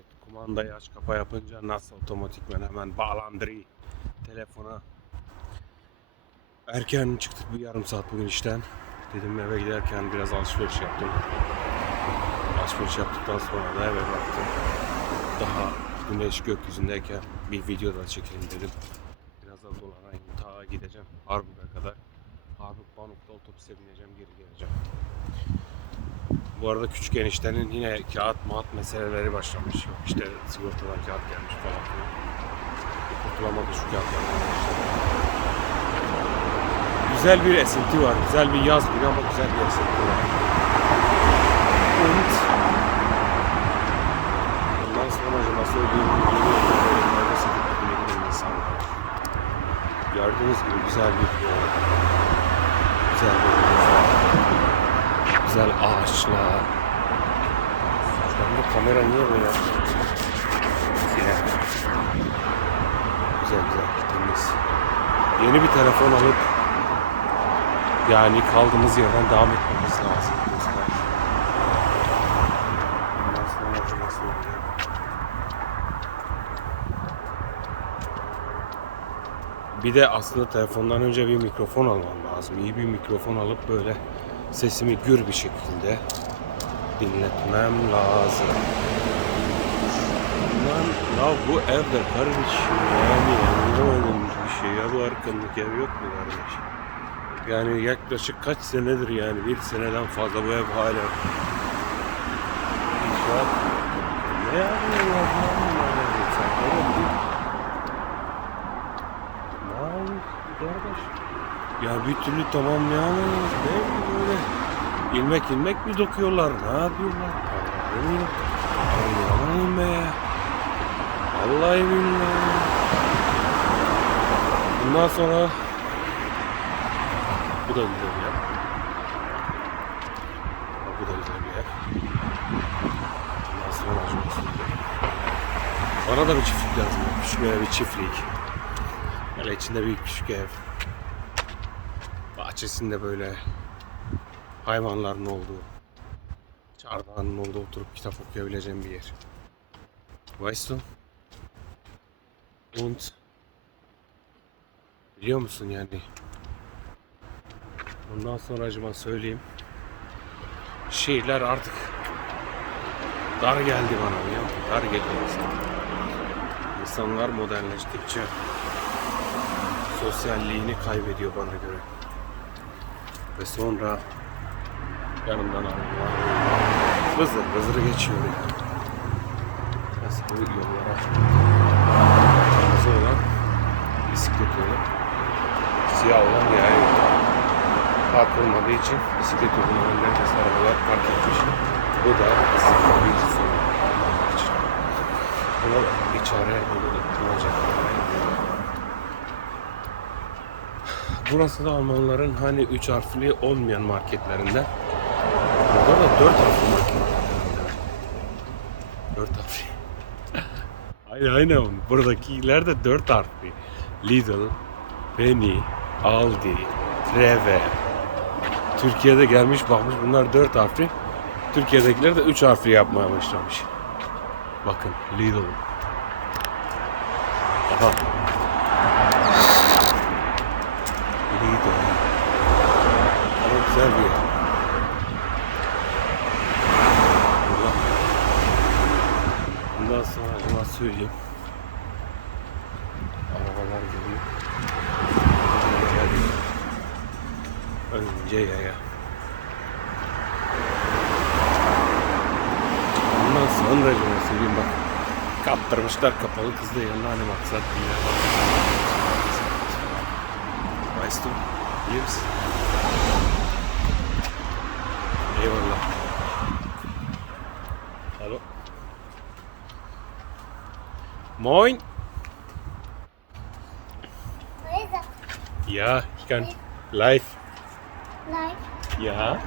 Evet kumandayı aç kapa yapınca nasıl otomatikmen hemen bağlandırı telefona. Erken çıktık bir yarım saat bugün işten. Dedim eve giderken biraz alışveriş yaptım. Alışveriş yaptıktan sonra da eve baktım. Daha güneş gökyüzündeyken bir video da çekelim dedim. Biraz da dolanayım. Ta gideceğim Harbuk'a kadar. Harbuk Banuk'ta otobüse bineceğim geri geleceğim. Bu arada küçük eniştenin yine kağıt mat meseleleri başlamış. Yok işte sigortadan kağıt gelmiş falan filan. Kurtulamadı şu kağıtlardan. Güzel bir esinti var. Güzel bir yaz günü ama güzel bir esinti var. Und Ondan sonra acaba söylediğim yeni yollarda sefer giden. Gördüğünüz gibi güzel bir. Güzel bir manzara. Güzel ağaçlar. Ben bu kamera niye böyle? Yine. Güzel güzel temiz. Yeni bir telefon alıp yani kaldığımız yerden devam etmemiz lazım. Bir de aslında telefondan önce bir mikrofon almam lazım. İyi bir mikrofon alıp böyle sesimi gür bir şekilde dinletmem lazım. Lan ya bu evde kardeşim yani anlamadım bir şey ya bu arkamdaki ev yok mu kardeş? Yani yaklaşık kaç senedir yani bir seneden fazla bu ev hala inşaat. Ne yapıyor ya? Ne yapıyor sen? Oğlum bir- Ne yapıyorsun kardeş? Ya bir türlü tamamlayamayız. Ne böyle? İlmek ilmek mi dokuyorlar? Ne yapıyorlar? Anlamayın be. Vallahi billahi. Bundan sonra bu da güzel bir yer. Bu da güzel bir yer. Bundan sonra. Bana da bir çiftlik lazım. Küçük bir çiftlik. Böyle içinde bir küçük ev. Bahçesinde böyle hayvanların olduğu, çardağının olduğu oturup kitap okuyabileceğim bir yer. Weißt du? Und biliyor musun yani? Ondan sonra acaba söyleyeyim. Şehirler artık dar geldi bana musun? Dar geliyor insan. İnsanlar modernleştikçe sosyalliğini kaybediyor bana göre. Ve sonra yanımdan arabalar vızır vızır geçiyor ya. Nasıl bu yollara kırmızı olan bisiklet yolu siyah olan yaya yolu park olmadığı için bisiklet yolunun herkes arabalar park etmiş. Bu da bir sorun olmadığı için. Buna bir çare bulunacak. Burası da Almanların hani üç harfli olmayan marketlerinden. Burada da dört harfli marketlerinde. Dört harfli. aynen aynen. Buradakiler de dört harfli. Lidl, Penny, Aldi, Treve. Türkiye'de gelmiş bakmış bunlar dört harfli. Türkiye'dekiler de üç harfli yapmaya başlamış. Bakın Lidl. Aha. Lidl. Ama güzel bir yer. Burada. Bundan sonra acaba söyleyeyim. Arabalar geliyor. Önce yaya. Bundan sonra acaba söyleyeyim bak. Kaptırmışlar kapalı kız da yanına hani maksat değil. Weißt du? Musun? Eyvallah. Hallo. Moin. Where is it? Ja, ich kann live. Like, Ja.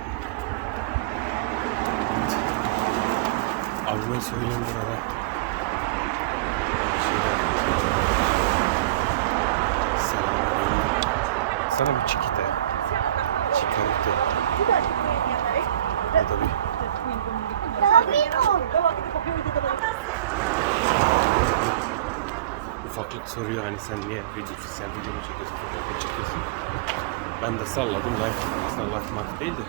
Abime söyleyeyim burada. Şeyler. Selamünaleyküm. Sana bir çikite. Ya da bir Domino! soruyor hani sen niye video sen video çekiyorsun fotoğraf mı çekiyorsun? Ben de salladım life aslında life mark değil de.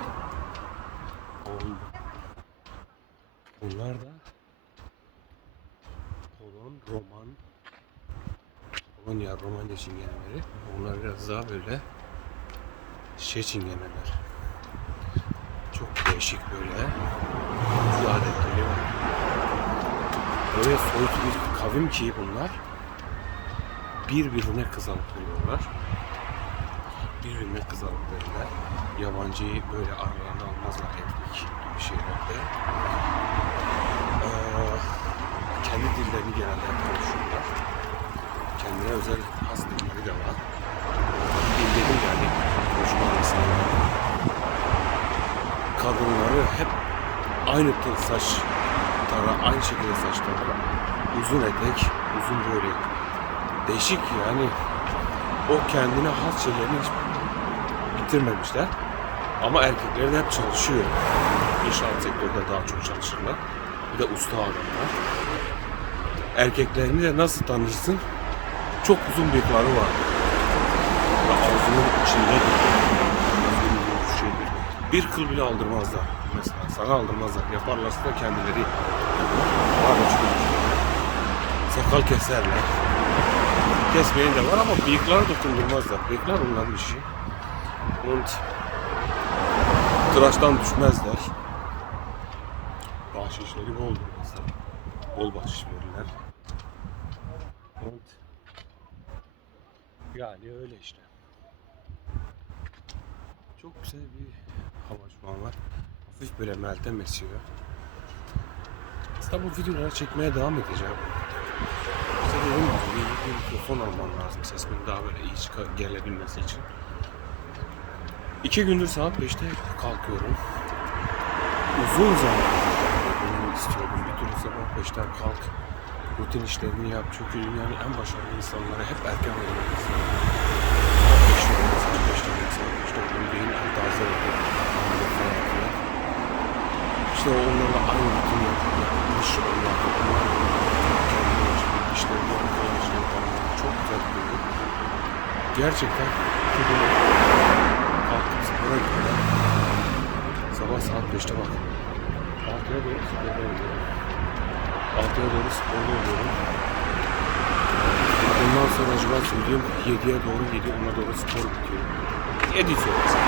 Bunlar da Polon, Roman Polonya, Romanya çingeneleri. Onlar biraz daha böyle şey çingeneler. Çok değişik böyle bir adetleri var. Öyle soyut bir kavim ki bunlar birbirine kız alıp veriyorlar. Birbirine kız alıp verirler. Yabancıyı böyle aralarına almazlar evlilik gibi şeylerde. Ee, kendi dillerini genelde konuşuyorlar. Kendine özel has dilleri de var. Dillerin yani kadınları hep aynı tıl saç tara, aynı şekilde saç tara, uzun etek, uzun böyle değişik yani o kendine has şeylerini hiç bitirmemişler. Ama erkekleri de hep çalışıyor. İnşaat sektöründe daha çok çalışırlar. Bir de usta adamlar. Erkeklerini de nasıl tanırsın? Çok uzun bıyıkları var. Ve ağzının içinde şeydir. Bir kıl bile aldırmazlar. Mesela sana aldırmazlar. Yaparlarsa da kendileri. Var. Sakal keserler. Kesmeyen de var ama bıyıkları dokundurmazlar. Bıyıklar onların işi. Und tıraştan düşmezler. Bahşişleri boldur mesela. Bol bahşiş verirler. Und yani öyle işte. Çok güzel bir hava şu an var. Hafif böyle meltem esiyor. Aslında bu videoları çekmeye devam edeceğim. İşte iyi bir mikrofon almam lazım sesimin daha böyle iyi gelebilmesi için. İki gündür saat 5'te kalkıyorum. Uzun zaman bunu istiyordum. Bir türlü sabah 5'ten kalk. Rutin işlerini yap. Çünkü dünyanın en başarılı insanları hep erken uyanmak istiyor. Saat 5'te uyanıyor, saat 5'te uyanıyor, saat 5'te uyanıyor. Beyin en taze oluyor. Hamile falan filan. İşte onlarla aynı rutin olmak, onlar kendini yaşamak, işlerini yapmak, işlerini tanımak. Çok güzel bir durum. Gerçekten böyle kalktım spora gittim. Sabah saat 5'te bak. 6'ya doğru sporda oluyorum. 6'ya doğru sporda oluyorum. Ondan sonra acaba söyleyeyim 7'ye doğru 7 ona doğru spor bitiyor. 7 sonrası.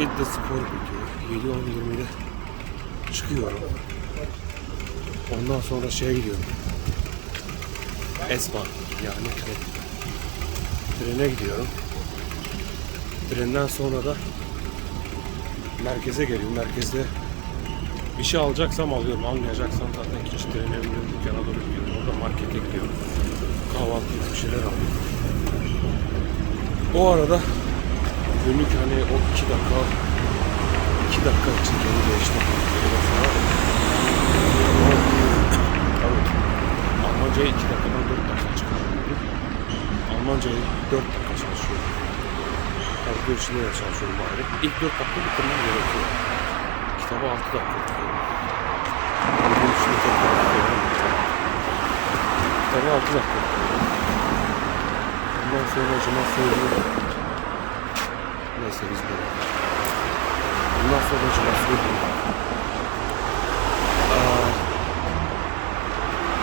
7'de spor bitiyor. 7 10 20'de çıkıyorum. Ondan sonra şeye gidiyorum. Esma yani tren. Trene gidiyorum. Trenden sonra da merkeze geliyorum. Merkezde bir şey alacaksam alıyorum. Almayacaksam zaten ikinci trene biniyorum. Dükkana doğru gidiyorum. Orada markete gidiyorum. Kahvaltı bir şeyler alıyorum. O arada günlük hani o iki dakika iki dakika için kendi değiştim. Almancayı iki dakikadan dört dakika çıkarıyorum. Almancayı dört dakika çalışıyorum. Tabii görüşünde de çalışıyorum bari. İlk dört dakika bitirmem gerekiyor. Kitabı altı dakika okuyorum. Tabii görüşünde tekrar okuyorum. Kitabı altı dakika okuyorum. Ondan sonra cuma söylüyorum. Neyse biz böyle. Ondan sonra cuma söylüyorum.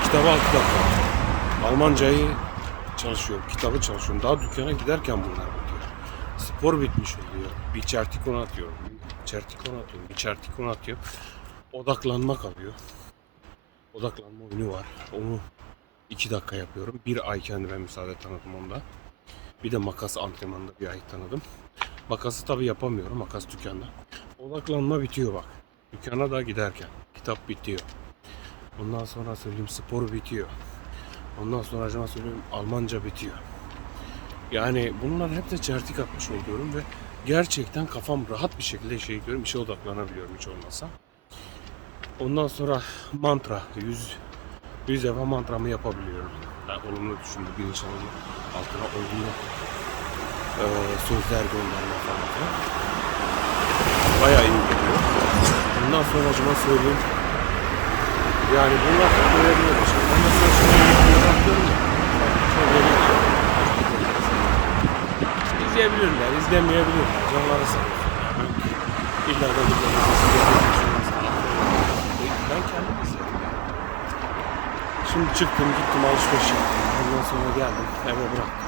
Kitabı altı dakika. Almancayı çalışıyorum. Kitabı çalışıyorum. Daha dükkana giderken bunlar bitiyor. Spor bitmiş oluyor. Bir çertikon atıyorum. Bir çertikon atıyorum. Bir çertikon atıyorum. Odaklanma kalıyor. Odaklanma oyunu var. Onu iki dakika yapıyorum. Bir ay kendime müsaade tanıdım onda. Bir de makas antrenmanında bir ay tanıdım. Makası tabi yapamıyorum. Makas dükkanda. Odaklanma bitiyor bak. Dükkana da giderken. Kitap bitiyor. Ondan sonra söyleyeyim spor bitiyor. Ondan sonra acaba söyleyeyim Almanca bitiyor. Yani bunlar hep de çertik atmış oluyorum ve gerçekten kafam rahat bir şekilde işe gidiyorum. işe odaklanabiliyorum hiç olmazsa. Ondan sonra mantra, yüz, yüz defa mantramı yapabiliyorum. Yani olumlu düşündü bilinçaltı altına olumlu eee sözler gönderme falan filan. Bayağı iyi geliyor. Ondan sonra acaba söyleyeyim. Yani bunlar önemli bir şey. Ben mesela şimdi videoya bakıyorum ya. İzleyebilirler, izlemeyebilirler. Canları sağ olsun. Yani illa da yapıyorsunuz. Ben kendim izlerim. yani. Şimdi çıktım, gittim alışveriş yaptım. Ondan sonra geldim, eve bıraktım.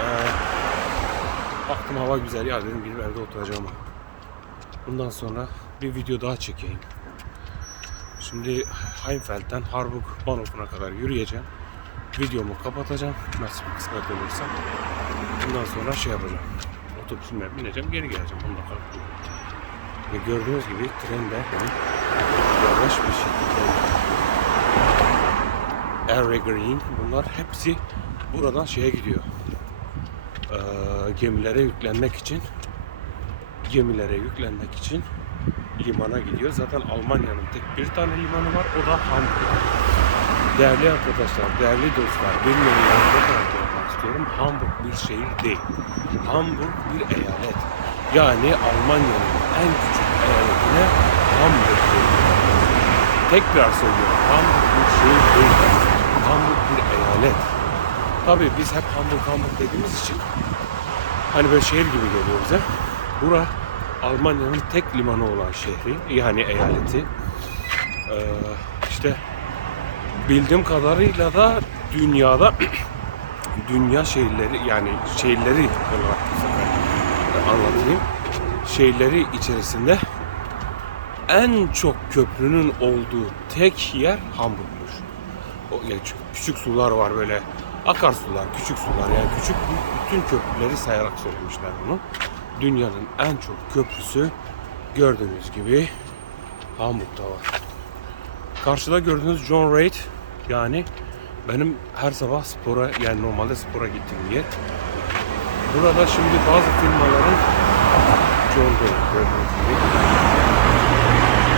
Ee, baktım hava güzel ya dedim gidip evde oturacağım. Bundan sonra bir video daha çekeyim. Şimdi Heinfeld'den Harburg Bahnhof'una kadar yürüyeceğim. Videomu kapatacağım. Nasıl bir kısmet olursa. Bundan sonra şey yapacağım. Otobüsüme bineceğim, geri geleceğim. Bunda kalıp Ve gördüğünüz gibi tren de yavaş bir şekilde Air Green bunlar hepsi buradan şeye gidiyor. Ee, gemilere yüklenmek için gemilere yüklenmek için limana gidiyor. Zaten Almanya'nın tek bir tane limanı var. O da Hamburg. Değerli arkadaşlar, değerli dostlar, bilmeyen yanında yapmak istiyorum. Hamburg bir şehir değil. Hamburg bir eyalet. Yani Almanya'nın en küçük eyaletine Hamburg deniyor. Tekrar söylüyorum. Hamburg bir şehir değil. Hamburg bir eyalet. Tabii biz hep Hamburg Hamburg dediğimiz için hani böyle şehir gibi geliyor bize. Bura Almanya'nın tek limanı olan şehri yani eyaleti. Ee, işte bildiğim kadarıyla da dünyada dünya şehirleri yani şehirleri olarak sefer anlatayım. Şehirleri içerisinde en çok köprünün olduğu tek yer Hamburg'muş. O yani küçük, sular var böyle akarsular, küçük sular yani küçük bütün köprüleri sayarak söylemişler bunu. Dünyanın en çok köprüsü gördüğünüz gibi Hamburg'da var. Karşıda gördüğünüz John Reid yani benim her sabah spora yani normalde spora gittiğim yer. Burada şimdi bazı firmaların John Reid gördüğünüz gibi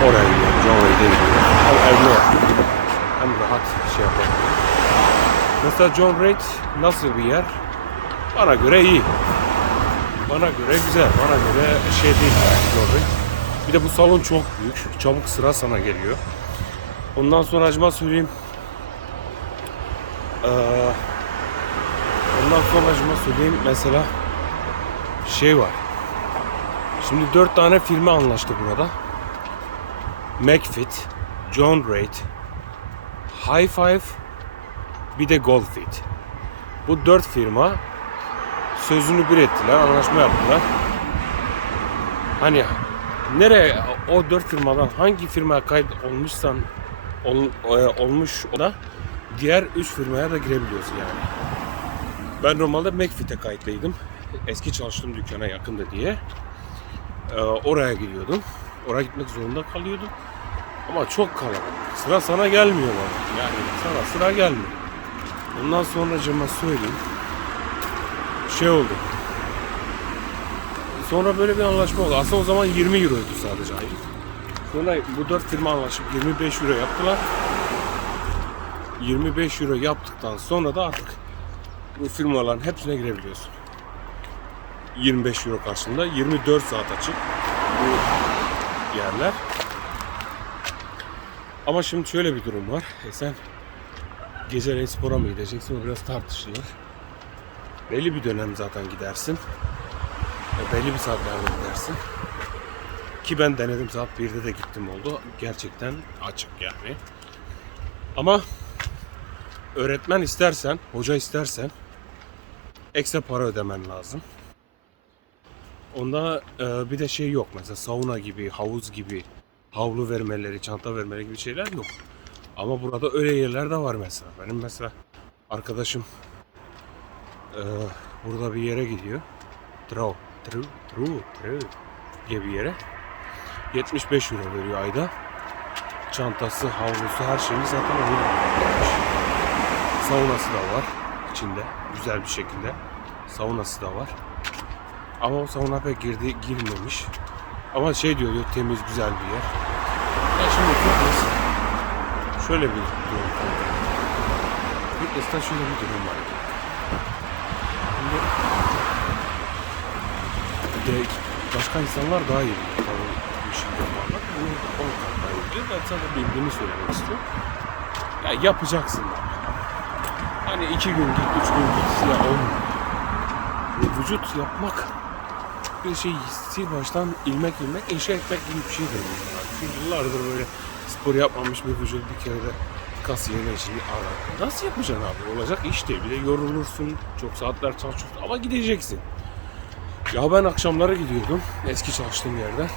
oraya gidiyor. John Reid'e gidiyor. Evine yapıyor. Hem rahat şey yapabiliyor. Mesela John Reid nasıl bir yer? Bana göre iyi. Bana göre güzel. Bana göre şey değil Reid. Bir de bu salon çok büyük. Çabuk sıra sana geliyor. Ondan sonra acaba söyleyeyim. Ee, ondan sonra acaba söyleyeyim mesela şey var. Şimdi dört tane firma anlaştı burada. McFit, John Reid, High Five, bir de Goldfit. Bu dört firma sözünü bir ettiler, anlaşma yaptılar. Hani nereye o dört firmadan hangi firmaya kayıt olmuşsan ol, e, olmuş o da diğer üç firmaya da girebiliyorsun yani. Ben normalde McFit'e kayıtlıydım. Eski çalıştığım dükkana yakındı diye. Ee, oraya gidiyordum. Oraya gitmek zorunda kalıyordum. Ama çok kalabalık. Sıra sana gelmiyor bana. Yani sana sıra gelmiyor. Ondan sonra cama söyleyeyim. Şey oldu. Sonra böyle bir anlaşma oldu. Aslında o zaman 20 euroydu sadece aylık. Sonra bu dört firma anlaşıp 25 euro yaptılar. 25 euro yaptıktan sonra da artık bu firmaların hepsine girebiliyorsun. 25 euro karşılığında 24 saat açık bu yerler. Ama şimdi şöyle bir durum var. E sen geceleyin spora mı gideceksin? O biraz tartışılır. Belli bir dönem zaten gidersin. Belli bir saatlerde gidersin. Ki ben denedim saat 1'de de gittim oldu. Gerçekten açık yani. Ama öğretmen istersen, hoca istersen ekstra para ödemen lazım. Onda e, bir de şey yok mesela sauna gibi, havuz gibi, havlu vermeleri, çanta vermeleri gibi şeyler yok. Ama burada öyle yerler de var mesela. Benim mesela arkadaşım e, burada bir yere gidiyor. Trau, Tru, Tru, Tru diye bir yere. 75 euro veriyor ayda. Çantası, havlusu, her şeyini zaten onun. Saunası da var içinde. Güzel bir şekilde. Saunası da var. Ama o sauna pek girdi, girmemiş. Ama şey diyor, diyor temiz güzel bir yer. Ya şimdi fitness şöyle bir durum var. Fitness'ta şöyle bir durum var. Şimdi de başka insanlar daha iyi biliyor tabii bu işi yapanlar. Bunu 10 kat daha iyi. Ben sana bildiğimi söylemek istiyorum. Ya yapacaksın. Hani iki gün git, üç gün git ya olmuyor. Vücut yapmak bir şey sil baştan ilmek ilmek inşa etmek gibi bir şeydir. Yani. Yıllardır böyle spor yapmamış bir vücut bir kere de kas için ağır. Nasıl yapacaksın abi? Olacak iş değil. Bir de yorulursun, çok saatler çalışıyorsun ama gideceksin. Ya ben akşamları gidiyordum eski çalıştığım yerden.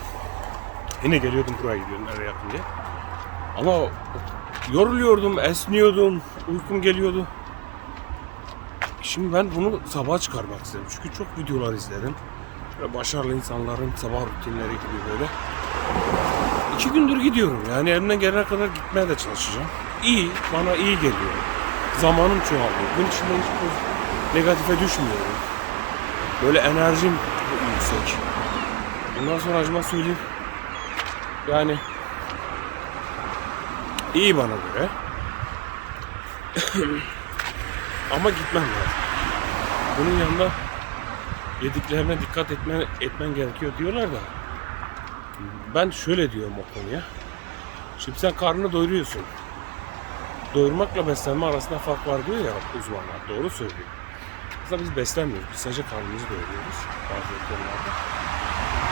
Yine geliyordum buraya gidiyordum eve yakın diye. Ama yoruluyordum, esniyordum, uykum geliyordu. Şimdi ben bunu sabaha çıkarmak istedim. Çünkü çok videolar izledim. Böyle başarılı insanların sabah rutinleri gibi böyle. İki gündür gidiyorum. Yani elimden gelene kadar gitmeye de çalışacağım. İyi, bana iyi geliyor. Zamanım çoğalıyor. Gün içinde hiç bu negatife düşmüyorum. Böyle enerjim yüksek. Bundan sonra acıma söyleyeyim. Yani iyi bana göre. Ama gitmem lazım. Bunun yanında yediklerine dikkat etmen, etmen gerekiyor diyorlar da ben şöyle diyorum o konuya. Şimdi sen karnını doyuruyorsun. Doyurmakla beslenme arasında fark var diyor ya uzmanlar. Doğru söylüyor. Aslında biz beslenmiyoruz. Biz sadece karnımızı doyuruyoruz bazı konularda.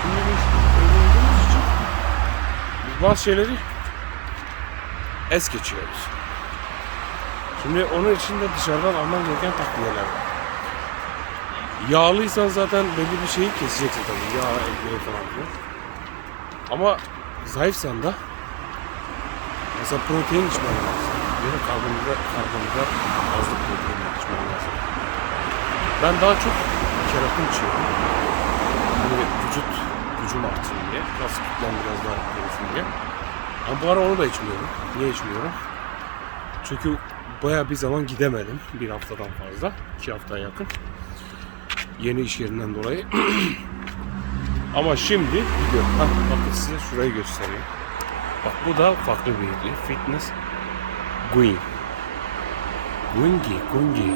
Şimdi biz olduğumuz için biz bazı şeyleri es geçiyoruz. Şimdi onun için de dışarıdan alman gereken takviyeler var. Yağlıysan zaten belli bir şeyi keseceksin tabii. Yağ, ekmeği falan filan. Ama zayıfsan da mesela protein içmen lazım. Da karbonhidrat, karbonhidrat azlı protein içmen lazım. Ben daha çok keratin içiyorum. Hani vücut gücüm artsın diye. Kas kütlem biraz daha gelişsin diye. Ama bu ara onu da içmiyorum. Niye içmiyorum? Çünkü baya bir zaman gidemedim. Bir haftadan fazla. iki haftaya yakın. Yeni iş yerinden dolayı. Ama şimdi gidiyorum. Bakın size şurayı göstereyim. Bak bu da farklı bir yer. Fitness Guin. Gungi, Gungi.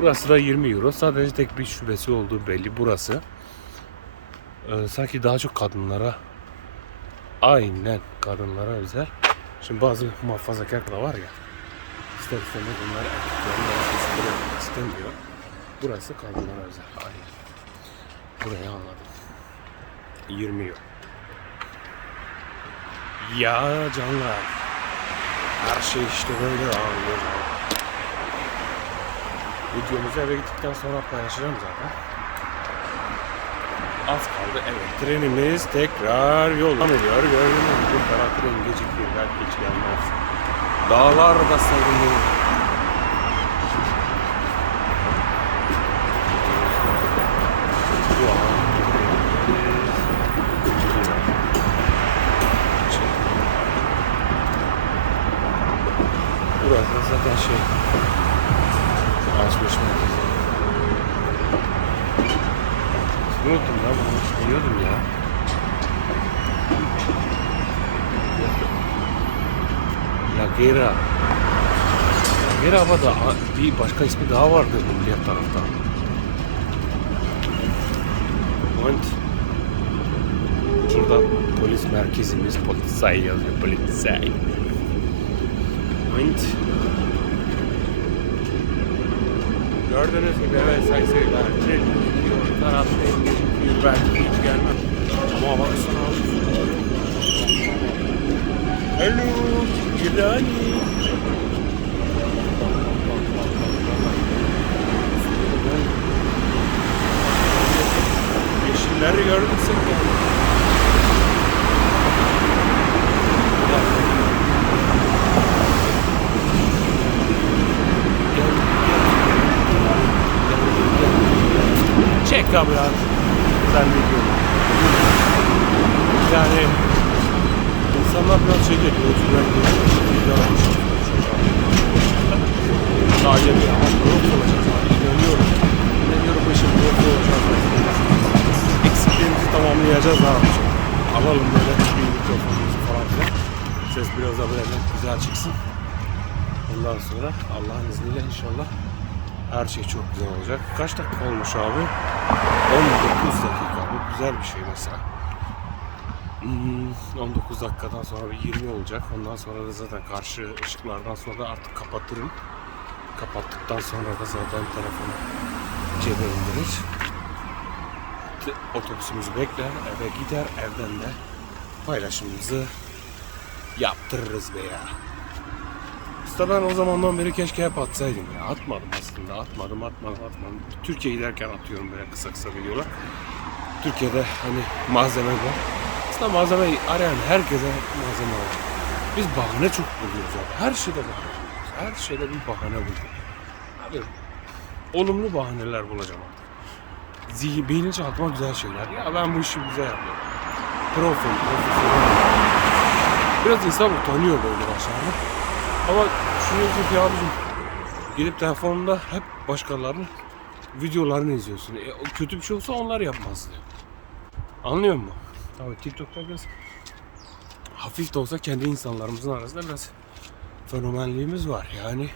Burası da 20 euro. Sadece tek bir şubesi olduğu belli burası. Ee, sanki daha çok kadınlara aynen kadınlara özel. Şimdi bazı muhafazakar da var ya ister istemez onlar erkeklerin istemiyor. Burası kadınlara özel. Aynen. Burayı anladım. 20 euro. Ya canlar. Her şey işte böyle ağırlıyor. Videomuzu eve gittikten sonra paylaşacağım zaten. Az kaldı evet. Trenimiz tekrar yol alıyor. Gördüğünüz gibi kara tren gecikir. Belki hiç gelmez. Dağlar da salınıyor. Unuttum ya bunu biliyordum ya. Lagera. Lagera ama da bir başka ismi daha vardı bu diğer tarafta. Und şurada polis merkezimiz Polizei yazıyor Polizei. Und gördüğünüz gibi evet sayın seyirciler taraftayım gecikiyor belki hiç gelmem. Ama baksana Hello İrani Yeşilleri gördün sen yani. Ya. Sen ne diyorsun? Yani insanlar biraz şey geliyor. Özgüven geliyor. Daha yeni ama growth olacağız abi. İnanıyorum. İnanıyorum bu işin growth. Eksiklerimizi tamamlayacağız abi. Alalım böyle bir mikrofonumuzu falan filan. Ses biraz da böyle güzel çıksın. Ondan sonra Allah'ın izniyle inşallah her şey çok güzel olacak. Kaç dakika olmuş abi? 19 dakika. Bu güzel bir şey mesela. Hmm, 19 dakikadan sonra bir 20 olacak. Ondan sonra da zaten karşı ışıklardan sonra da artık kapatırım. Kapattıktan sonra da zaten telefonu cebe indirir. T- Otobüsümüz bekler, eve gider, evden de paylaşımımızı yaptırırız be ya. İşte ben o zamandan beri keşke hep atsaydım ya. Atmadım aslında. Atmadım, atmadım, atmadım. Türkiye'ye giderken atıyorum böyle kısa kısa videolar. Türkiye'de hani malzeme var. Aslında malzemeyi arayan herkese malzeme var. Biz bahane çok buluyoruz abi. Her şeyde bahane buluyoruz. Her şeyde bir bahane buluyoruz. Abi olumlu bahaneler bulacağım artık. Zihin, beynince aklıma güzel şeyler. Ya ben bu işi güzel yapıyorum. Profil, profesyonel. Biraz insan utanıyor böyle başlarda. Ama düşünüyorsun ki abicim gidip telefonunda hep başkalarının videolarını izliyorsun. E, kötü bir şey olsa onlar yapmazdı. Anlıyor musun? Tabii TikTok'ta biraz hafif de olsa kendi insanlarımızın arasında biraz fenomenliğimiz var. Yani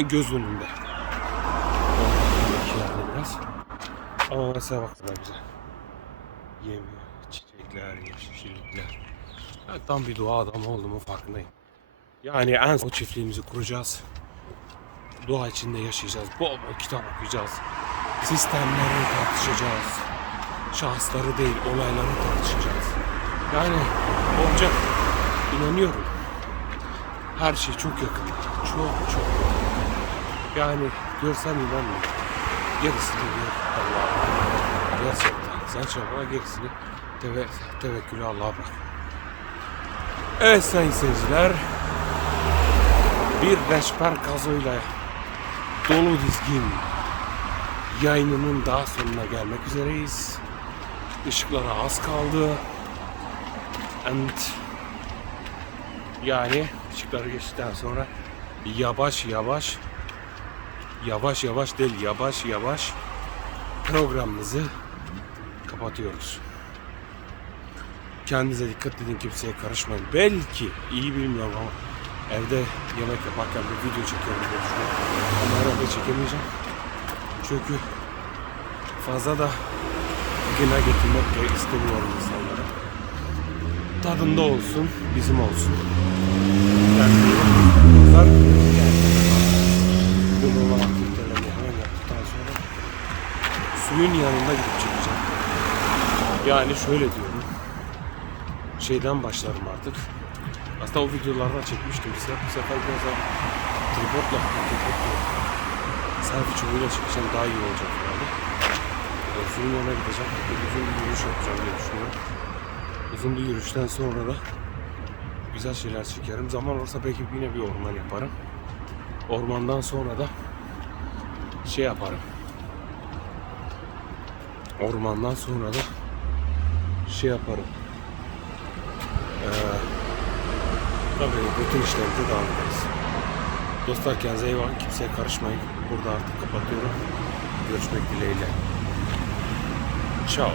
göz önünde. Yani biraz. Ama mesela bak ne güzel. Çiçekler, yeşillikler. Ben tam bir doğa adamı olduğumu farkındayım. Yani en o çiftliğimizi kuracağız. Doğa içinde yaşayacağız. Bol bol kitap okuyacağız. Sistemleri tartışacağız. Şahısları değil, olayları tartışacağız. Yani olacak. İnanıyorum. Her şey çok yakın. Çok çok. Yani görsem inanmıyorum. Gerisini gör Allah'a. Gerçekten. Sen çabala gerisini teve, tevekkülü Allah'a bırak. Evet sayın seyirciler. Bir reçber gazıyla dolu dizgin yayınının daha sonuna gelmek üzereyiz. Işıklara az kaldı. And yani ışıkları geçtikten sonra yavaş yavaş yavaş yavaş değil yavaş yavaş programımızı kapatıyoruz. Kendinize dikkat edin kimseye karışmayın. Belki iyi bilmiyorum ama evde yemek yaparken bir video çekiyorum diye düşünüyorum. Ama herhalde çekemeyeceğim. Çünkü fazla da güne getirmek de istemiyorum insanlara. Tadında olsun, bizim olsun. Bakın. Dostlar, Bugün olan aktivitelerini hemen yaptıktan sonra suyun yanında gidip çekeceğim. Yani şöyle diyorum. Şeyden başlarım artık. Aslında o videolardan çekmiştim size. Bu sefer biraz daha tripodla, tripodla selfie çubuğuyla çekeceğim daha iyi olacak herhalde. Suyun yanına gideceğim. Uzun bir yürüyüş yapacağım diye düşünüyorum. Uzun bir yürüyüşten sonra da güzel şeyler çekerim. Zaman olursa belki yine bir orman yaparım. Ormandan sonra da şey yaparım. Ormandan sonra da şey yaparım. Ee, tabii bütün işlerimize devam ederiz. Dostlar kendinize iyi. Kimseye karışmayın. Burada artık kapatıyorum. Görüşmek dileğiyle. Ciao.